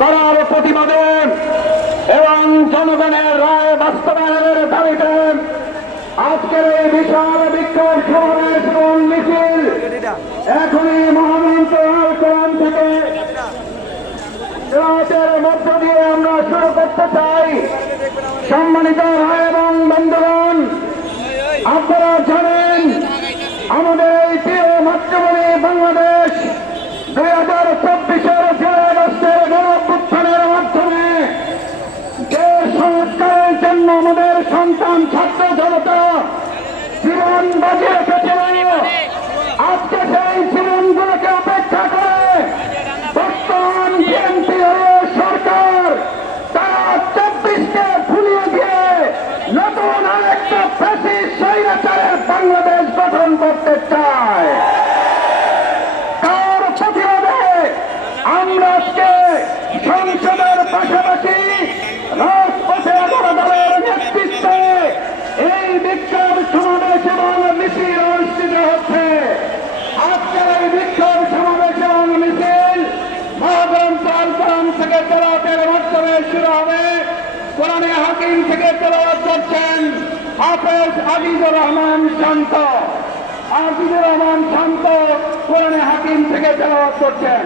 করার প্রতিবাদে এবং জনগণের রায় বাস্তবায়নের দাবিতে আজকের এই বিশাল বিক্ষোভ সমাবেশ এবং মিছিল এখনই মহামন্ত্র কোরআন থেকে রাতের মধ্য দিয়ে আমরা শুরু করতে চাই। সম্মানিত ভাই এবং বন্ধুগণ, আপনারা জানেন আমাদের এই প্রিয় মাতৃভূমি বাংলাদেশ 2024-এর জুলাই আগস্টের গণঅভ্যুত্থানের মাধ্যমে দেশ সংস্কারের জন্য আমাদের সন্তান ছাত্র জনতা জীবন বাজি রেখেছিল। আজকে সেই জীবনগুলোকে উপেক্ষা করে বর্তমান বিএনপি সরকার তারা 24কে ভুলিয়ে দিয়ে নতুন আরেকটা ফ্যাসিস্ট স্বৈরাচারের বাংলাদেশ গঠন করতে চায়। তার প্রতিবাদে আমরা আজকে সংসদের পাশাপাশি রাজপথে এগারো দলের নেতৃত্বে এই বিক্ষোভ সমাবেশ এবং মিছিল অনুষ্ঠিত হচ্ছে। আজকের এই বিক্ষোভ সমাবেশ এবং মিছিল মহাগ্রন্থ আল কোরআন থেকে তেলাওয়াতের মাধ্যমে শুরু হবে। কোরআনে হাকিম থেকে তেলাওয়াত করছেন হাফেজ আজিজুর রহমান শান্ত। আজিজুর রহমান শান্ত কোরআনে হাকিম থেকে তেলাওয়াত করছেন।